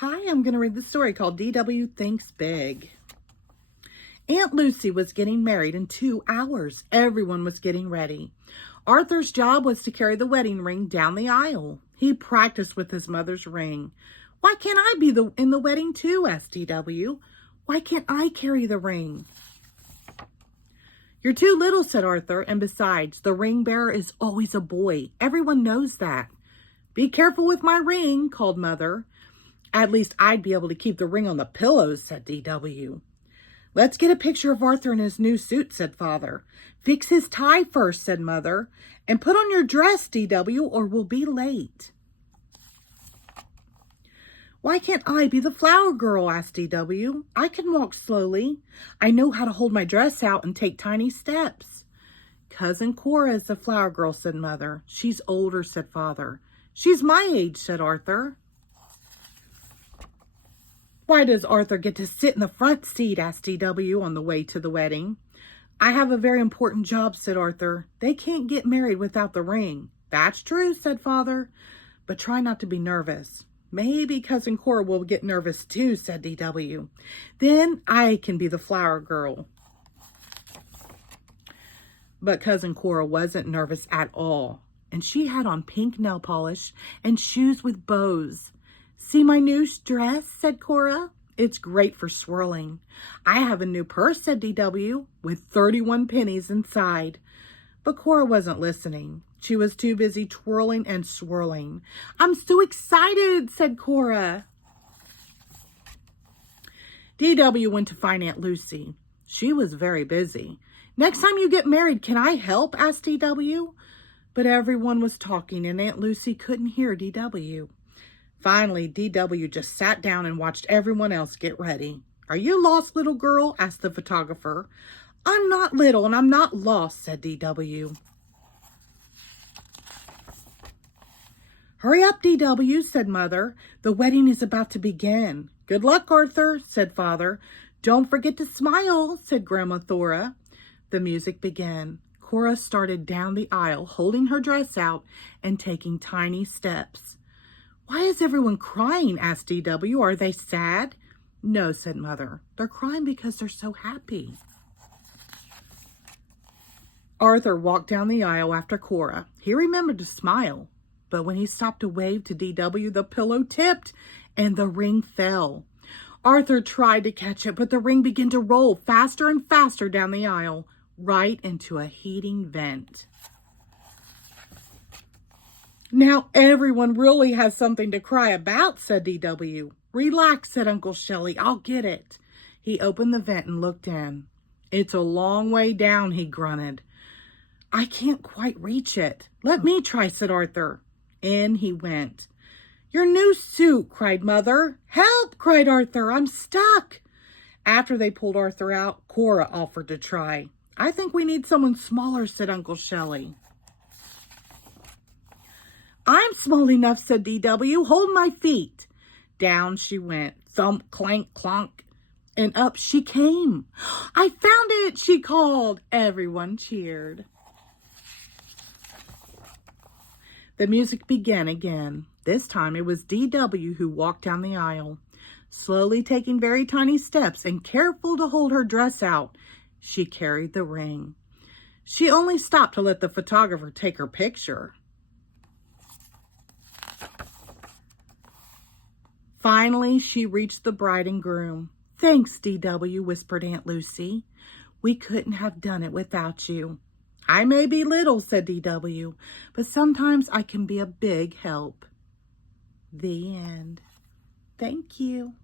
Hi, I'm going to read the story called D.W. Thinks Big. Aunt Lucy was getting married in 2 hours. Everyone was getting ready. Arthur's job was to carry the wedding ring down the aisle. He practiced with his mother's ring. "Why can't I be in the wedding too?" asked D.W. "Why can't I carry the ring?" "You're too little," said Arthur, "and besides, the ring bearer is always a boy. Everyone knows that." "Be careful with my ring," called Mother. "At least I'd be able to keep the ring on the pillows," said D.W. "Let's get a picture of Arthur in his new suit," said Father. "Fix his tie first," said Mother. "And put on your dress, D.W., or we'll be late." "Why can't I be the flower girl?" asked D.W. "I can walk slowly. I know how to hold my dress out and take tiny steps." "Cousin Cora is the flower girl," said Mother. "She's older," said Father. "She's my age," said Arthur. "Why does Arthur get to sit in the front seat?" asked D.W. on the way to the wedding. "I have a very important job," said Arthur. "They can't get married without the ring." "That's true," said Father. "But try not to be nervous." "Maybe Cousin Cora will get nervous too," said D.W. "Then I can be the flower girl." But Cousin Cora wasn't nervous at all, and she had on pink nail polish and shoes with bows. "See my new dress?" said Cora. "It's great for swirling." "I have a new purse," said D.W., "with 31 pennies inside." But Cora wasn't listening. She was too busy twirling and swirling. "I'm so excited," said Cora. D.W. went to find Aunt Lucy. She was very busy. "Next time you get married, can I help?" asked D.W. But everyone was talking and Aunt Lucy couldn't hear D.W. Finally, D.W. just sat down and watched everyone else get ready. "Are you lost, little girl?" asked the photographer. "I'm not little and I'm not lost," said D.W. "Hurry up, D.W., said Mother. "The wedding is about to begin." "Good luck, Arthur," said Father. "Don't forget to smile," said Grandma Thora. The music began. Cora started down the aisle, holding her dress out and taking tiny steps. "Why is everyone crying?" asked D.W. "Are they sad?" "No," said Mother. "They're crying because they're so happy." Arthur walked down the aisle after Cora. He remembered to smile, but when he stopped to wave to D.W., the pillow tipped and the ring fell. Arthur tried to catch it, but the ring began to roll faster and faster down the aisle, right into a heating vent. "Now everyone really has something to cry about," said D.W. "Relax," said Uncle Shelley. "I'll get it." He opened the vent and looked in. "It's a long way down," he grunted. "I can't quite reach it." "Let me try," said Arthur. In he went. "Your new suit," cried Mother. "Help," cried Arthur. "I'm stuck." After they pulled Arthur out, Cora offered to try. "I think we need someone smaller," said Uncle Shelley. "I'm small enough," said D.W. "Hold my feet." Down she went, thump, clank, clonk, and up she came. "I found it," she called. Everyone cheered. The music began again. This time it was D.W. who walked down the aisle. Slowly taking very tiny steps and careful to hold her dress out, she carried the ring. She only stopped to let the photographer take her picture. Finally, she reached the bride and groom. "Thanks, D.W., whispered Aunt Lucy. "We couldn't have done it without you." "I may be little," said D.W., "but sometimes I can be a big help." The end. Thank you.